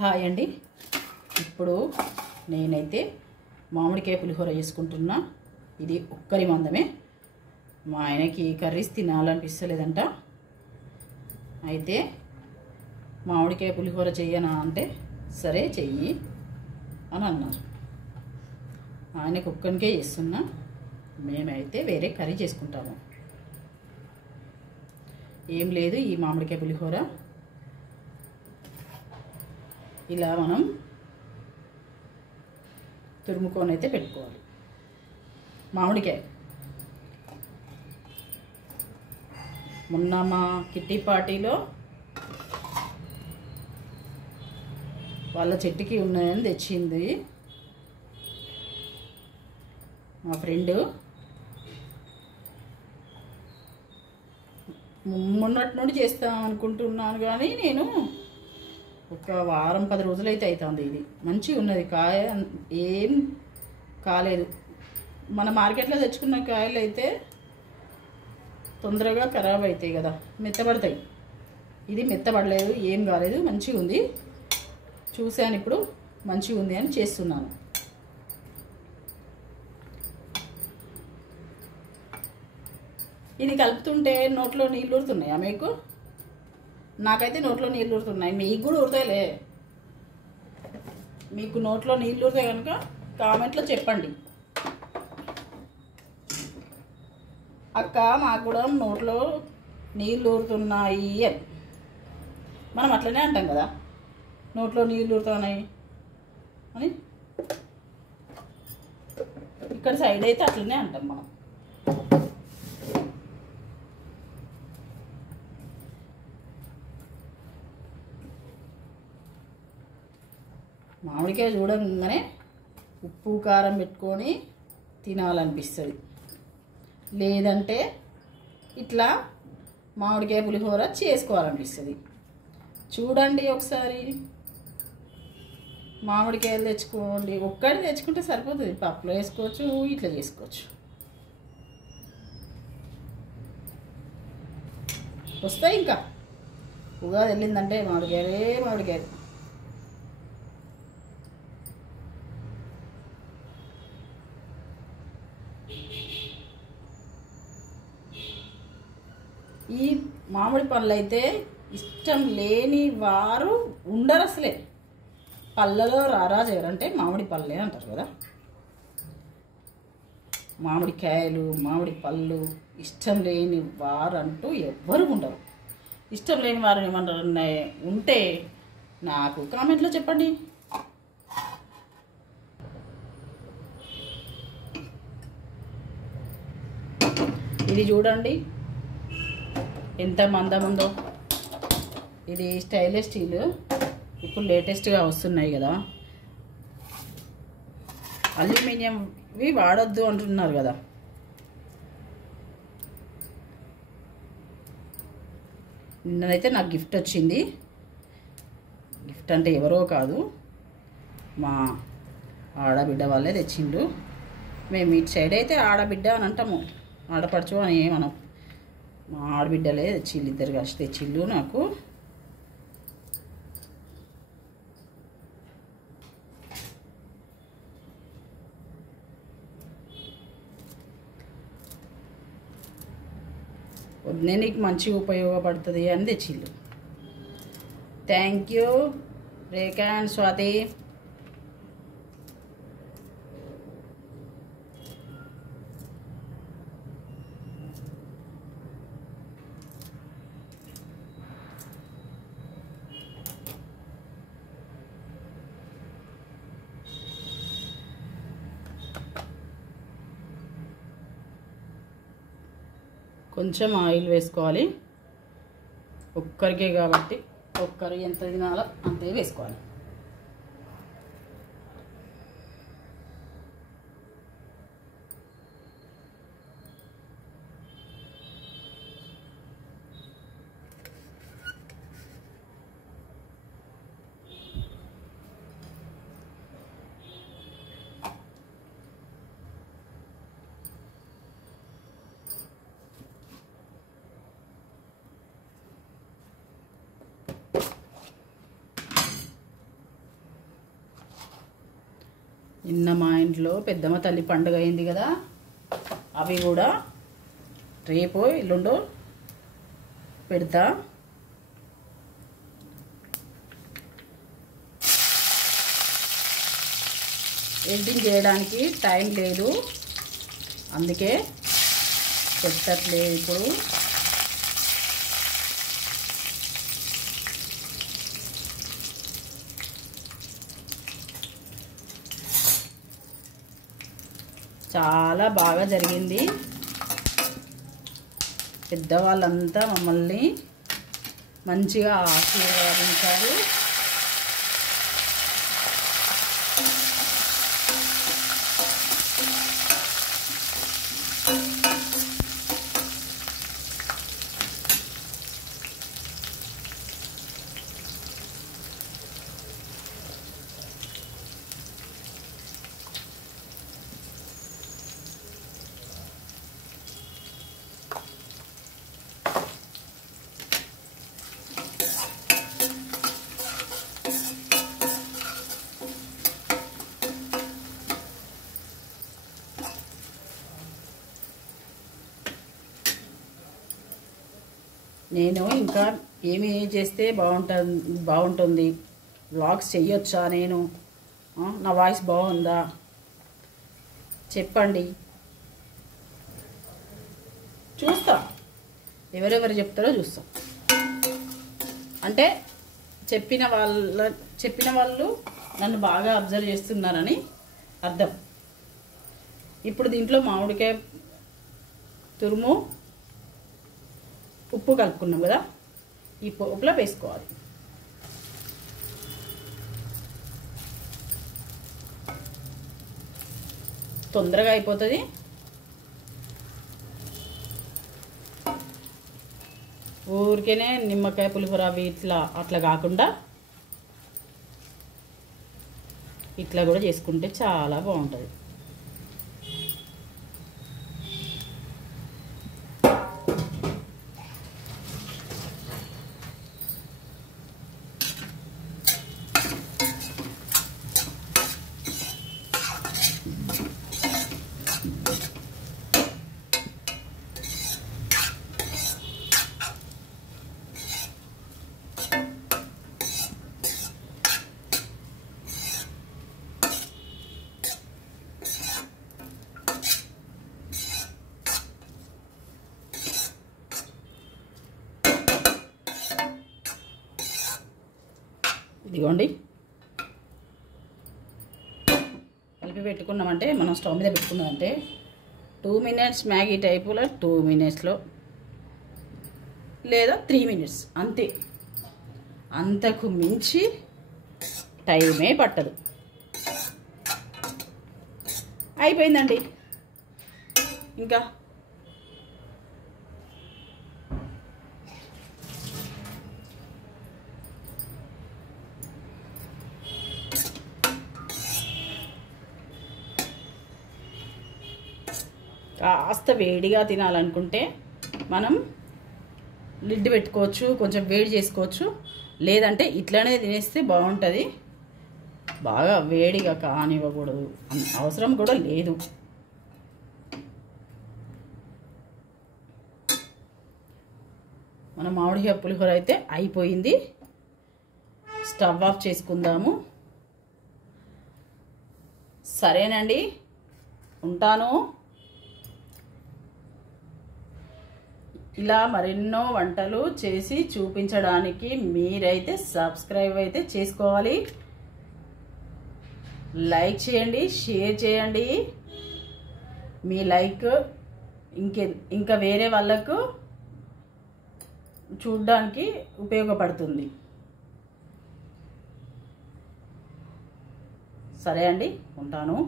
Hi అండి. ఇప్పుడు నేనైతే మామిడికాయ పులిహోర చేసుకుంటున్నా. ఇది ఒక్కరి మందమే. మా ఆయనకి కర్రీస్ తినాలనిపిస్తలేదంట. అయితే మామిడికాయ పులిహోర చెయ్యనా అంటే సరే చెయ్యి అని అన్నారు. ఆయనకు ఒక్కనికే చేస్తున్నా. మేమైతే వేరే కర్రీ చేసుకుంటాము. ఏం లేదు, ఈ మామిడికాయ పులిహోర ఇలా మనం తురుముకొని అయితే పెట్టుకోవాలి. మామిడికాయ మొన్న మా కిట్టి పార్టీలో వాళ్ళ చెట్టుకి ఉన్నాయని తెచ్చింది మా ఫ్రెండ్. మొన్నటి నుండి చేస్తాం అనుకుంటున్నాను, కానీ నేను ఒక వారం 10 రోజులైతే అవుతుంది. ఇది మంచిగా ఉన్నది, కాయ ఏం కాలేదు. మన మార్కెట్లో తెచ్చుకున్న కాయలు అయితే తొందరగా ఖరాబ్ అవుతాయి కదా, మెత్తబడతాయి. ఇది మెత్తబడలేదు, ఏం కాలేదు, మంచిగా ఉంది. చూశాను ఇప్పుడు, మంచిగా ఉంది అని చేస్తున్నాను. ఇది కలుపుతుంటే నోట్లో నీళ్ళు ఊరుతున్నాయా మీకు? నాకైతే నోట్లో నీళ్ళు ఊరుతున్నాయి. మీకు కూడా ఊరుతాయిలే. మీకు నోట్లో నీళ్ళు ఊరితే కనుక కామెంట్లో చెప్పండి. అక్క మాకు కూడా నోట్లో నీళ్ళు ఊరుతున్నాయి అని. మనం అట్లనే అంటాం కదా, నోట్లో నీళ్ళు ఊరుతున్నాయి అని. ఇక్కడ సైడ్ అయితే అట్లనే అంటాం మనం. మామిడికాయ చూడంగానే ఉప్పు కారం పెట్టుకొని తినాలనిపిస్తుంది. లేదంటే ఇట్లా మామిడికాయ పులిహోర చేసుకోవాలనిపిస్తుంది. చూడండి ఒకసారి. మామిడికాయలు తెచ్చుకోండి, ఒక్కటి తెచ్చుకుంటే సరిపోతుంది. పప్పులో వేసుకోవచ్చు, ఇట్లా చేసుకోవచ్చు. వస్తాయి. ఇంకా ఉగాది వెళ్ళిందంటే మామిడికాయలే మామిడికాయలు. ఈ మామిడి పళ్ళు అయితే ఇష్టం లేని వారు ఉండరు అసలే. పళ్ళలో రారాజు ఎవరంటే మామిడి పళ్ళే అంటారు కదా. మామిడికాయలు, మామిడి పళ్ళు ఇష్టం లేని వారు అంటూ ఎవ్వరు ఉండరు. ఇష్టం లేని వారు ఏమన్నా ఉంటే నాకు కామెంట్లో చెప్పండి. ఇది చూడండి ఎంత మందం ఉందో. ఇది స్టైలెస్ స్టీల్, ఇప్పుడు లేటెస్ట్గా వస్తున్నాయి కదా. అల్యూమినియంవి వాడొద్దు అంటున్నారు కదా. నిన్నైతే నాకు గిఫ్ట్ వచ్చింది. గిఫ్ట్ అంటే ఎవరో కాదు, మా ఆడబిడ్డ వాళ్ళే తెచ్చిండు. మేము ఇటు సైడ్ అయితే ఆడబిడ్డ అని అంటాము, ఆడపడుచు అని మనం. మా ఆడబిడ్డలే తెచ్చిళ్ళు, ఇద్దరు కలిసి తెచ్చిళ్ళు నాకు. వద్దే నీకు మంచిగా ఉపయోగపడుతుంది అని తెచ్చిళ్ళు. Thank you Rekha and Swathi. కొంచెం ఆయిల్ వేసుకోవాలి. ఒక్కరికే కాబట్టి ఒక్కరు ఎంత తినాలో అంతే వేసుకోవాలి. నిన్న మా ఇంట్లో పెద్దమ్మ తల్లి పండుగ అయింది కదా, అవి కూడా రేపో ఎల్లుండో పెడతా. ఎడిటింగ్ చేయడానికి టైం లేదు, అందుకే పెట్టట్లేదు ఇప్పుడు. చాలా బాగా జరిగింది. పెద్దవాళ్ళంతా మమ్మల్ని మంచిగా ఆశీర్వదించారు. నేను ఇంకా ఏమి చేస్తే బాగుంటుంది, వ్లాగ్స్ చెయ్యొచ్చా, నేను నా వాయిస్ బాగుందా చెప్పండి. చూస్తా, ఎవరెవరు చెప్తారో చూస్తాం. అంటే చెప్పిన వాళ్ళు నన్ను బాగా అబ్జర్వ్ చేస్తున్నారని అర్థం. ఇప్పుడు దీంట్లో మామిడికాయ తురుము, ఉప్పు కలుపుకున్నాం కదా, ఈ పోపులో వేసుకోవాలి. తొందరగా అయిపోతుంది. ఊరికేనే నిమ్మకాయ పులిహోర అవి అట్లా కాకుండా ఇట్లా కూడా చేసుకుంటే చాలా బాగుంటుంది. ఇదిగోండి, కలిపి పెట్టుకున్నామంటే, మనం స్టవ్ మీద పెట్టుకున్నామంటే 2 minutes మ్యాగీ టైపులో 2 minutesలో లేదా 3 minutes అంతే. అంతకు మించి టైమే పట్టదు. అయిపోయిందండి. ఇంకా కాస్త వేడిగా తినాలనుకుంటే మనం లిడ్ పెట్టుకోవచ్చు, కొంచెం వేడి చేసుకోవచ్చు. లేదంటే ఇట్లానే తినేస్తే బాగుంటుంది. బాగా వేడిగా కానివ్వకూడదు, అవసరం కూడా లేదు. మన మామిడికాయ పులిహోర అయితే అయిపోయింది. స్టవ్ ఆఫ్ చేసుకుందాము. సరేనండి, ఉంటాను. ఇలా మరెన్నో వంటలు చేసి చూపించడానికి మీరైతే సబ్స్క్రైబ్ అయితే చేసుకోవాలి. లైక్ చేయండి, షేర్ చేయండి. మీ లైక్ ఇంకా వేరే వాళ్ళకు చూడడానికి ఉపయోగపడుతుంది. సరే అండి, ఉంటాను.